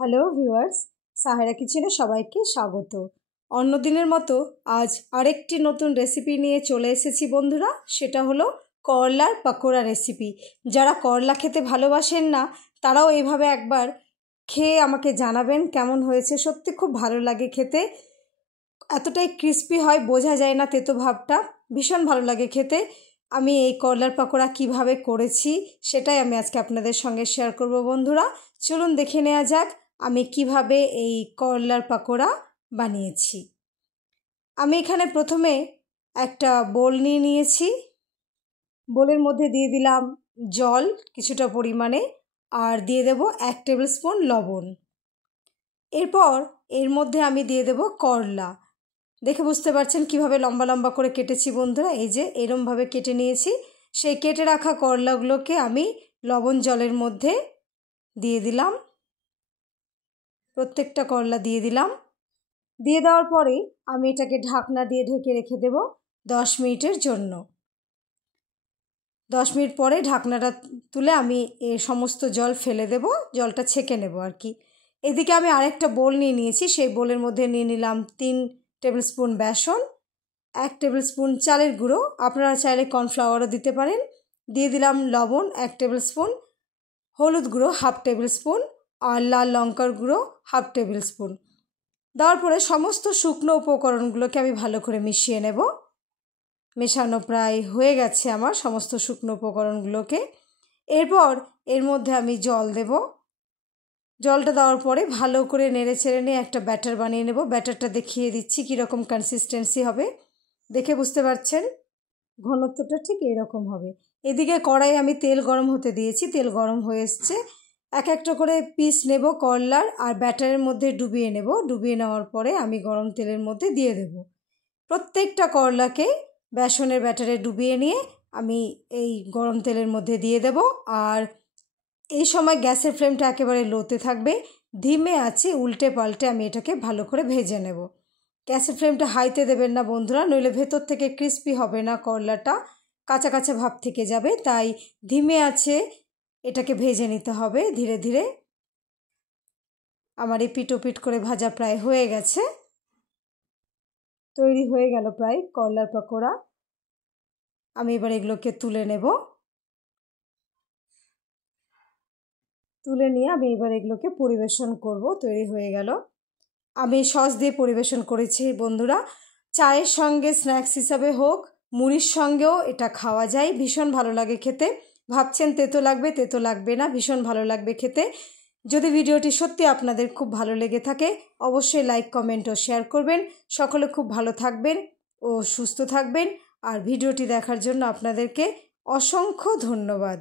Hello viewers, Sahera কিচেনে সবাইকে স্বাগত। অন্যদিনের মতো আজ আরেকটি নতুন রেসিপি নিয়ে চলে এসেছি বন্ধুরা। সেটা হলো করলার পাকোড়া রেসিপি। যারা করলা খেতে ভালোবাসেন না তারাও এইভাবে একবার খেয়ে আমাকে জানাবেন কেমন হয়েছে। সত্যি খুব ভালো লাগে খেতে, এতটাই ক্রিস্পি হয় বোঝা যায় না তেতো ভাবটা, ভীষণ ভালো লাগে খেতে। আমি এই করলার পাকোড়া কিভাবে করেছি সেটাই আমি আজকে আপনাদের সঙ্গে শেয়ার করব বন্ধুরা। চলুন দেখে নেওয়া যাক আমি কিভাবে এই করলার পাকোড়া বানিয়েছি। আমি এখানে প্রথমে একটা বোল নিয়ে নিয়েছি। বোলের মধ্যে দিয়ে দিলাম জল কিছুটা পরিমাণে, আর দিয়ে দেব 1 টেবিল স্পুন লবণ। এরপর এর মধ্যে আমি দিয়ে দেব করলা। দেখে বুঝতে পারছেন কিভাবে লম্বা লম্বা করে কেটেছি বন্ধুরা। এই যে এরমভাবে কেটে নিয়েছি। সেই কেটে রাখা করলাগুলোকে আমি লবণ জলের মধ্যে দিয়ে দিলাম। প্রত্যেকটা করলা দিয়ে দিলাম। দিয়ে দেওয়ার পরে আমি এটাকে ঢাকনা দিয়ে ঢেকে রেখে দেব 10 মিনিটের জন্য। 10 মিনিট পরে ঢাকনাটা তুলে আমি এর সমস্ত জল ফেলে দেব, জলটা ছেঁকে নেব আর কি। এদিকে আমি আরেকটা বোল নিয়ে নিয়েছি। সেই বোলের মধ্যে নিয়ে নিলাম 3 টেবিল স্পুন বেসন, 1 টেবিল স্পুন চালের গুঁড়ো, আপনারা চাইলে কর্নফ্লাওয়ারও দিতে পারেন। দিয়ে দিলাম লবণ 1 টেবিল স্পুন, হলুদ গুঁড়ো 1/2 টেবিল স্পুন, আর লাল লঙ্কার গুঁড়ো 1/2 টেবিল স্পুন। দেওয়ার পরে সমস্ত শুকনো উপকরণগুলোকে আমি ভালো করে মিশিয়ে নেব। মেশানো প্রায় হয়ে গেছে আমার সমস্ত শুকনো উপকরণগুলোকে। এরপর এর মধ্যে আমি জল দেব। জলটা দেওয়ার পরে ভালো করে নেড়ে চেড়ে নিয়ে একটা ব্যাটার বানিয়ে নেব। ব্যাটারটা দেখিয়ে দিচ্ছি কীরকম কনসিস্টেন্সি হবে, দেখে বুঝতে পারছেন ঘনত্বটা ঠিক এরকম হবে। এদিকে কড়াই আমি তেল গরম হতে দিয়েছি, তেল গরম হয়ে এসছে। এক একটা করে পিস নেব করলার, আর ব্যাটারের মধ্যে ডুবিয়ে নেব। ডুবিয়ে নেওয়ার পরে আমি গরম তেলের মধ্যে দিয়ে দেব। প্রত্যেকটা করলাকে বেসনের ব্যাটারে ডুবিয়ে নিয়ে আমি এই গরম তেলের মধ্যে দিয়ে দেব। আর এই সময় গ্যাসের ফ্লেমটা একেবারে লোতে থাকবে। ধিমে আছে উল্টে পাল্টে আমি এটাকে ভালো করে ভেজে নেব। গ্যাসের ফ্লেমটা হাইতে দেবেন না বন্ধুরা, নইলে ভেতর থেকে ক্রিস্পি হবে না, করলাটা কাঁচা কাঁচা ভাব থেকে যাবে। তাই ধিমে আছে এটাকে ভেজে নিতে হবে ধীরে ধীরে। আমার এই পিট করে ভাজা প্রায় হয়ে গেছে, তৈরি হয়ে গেল প্রায় করলার পাকোড়া। আমি এবার এগুলোকে তুলে নেব। তুলে নিয়ে আমি এবার এগুলোকে পরিবেশন করব। তৈরি হয়ে গেল। আমি সস দিয়ে পরিবেশন করেছি বন্ধুরা। চায়ের সঙ্গে স্ন্যাক্স হিসাবে হোক, মুড়ির সঙ্গেও এটা খাওয়া যায়, ভীষণ ভালো লাগে খেতে। ভাবছেন তেতো লাগবে, তেতো লাগবে না, ভীষণ ভালো লাগবে খেতে। যদি ভিডিওটি সত্যি আপনাদের খুব ভালো লেগে থাকে অবশ্যই লাইক, কমেন্ট ও শেয়ার করবেন। সকলে খুব ভালো থাকবেন ও সুস্থ থাকবেন। আর ভিডিওটি দেখার জন্য আপনাদেরকে অসংখ্য ধন্যবাদ।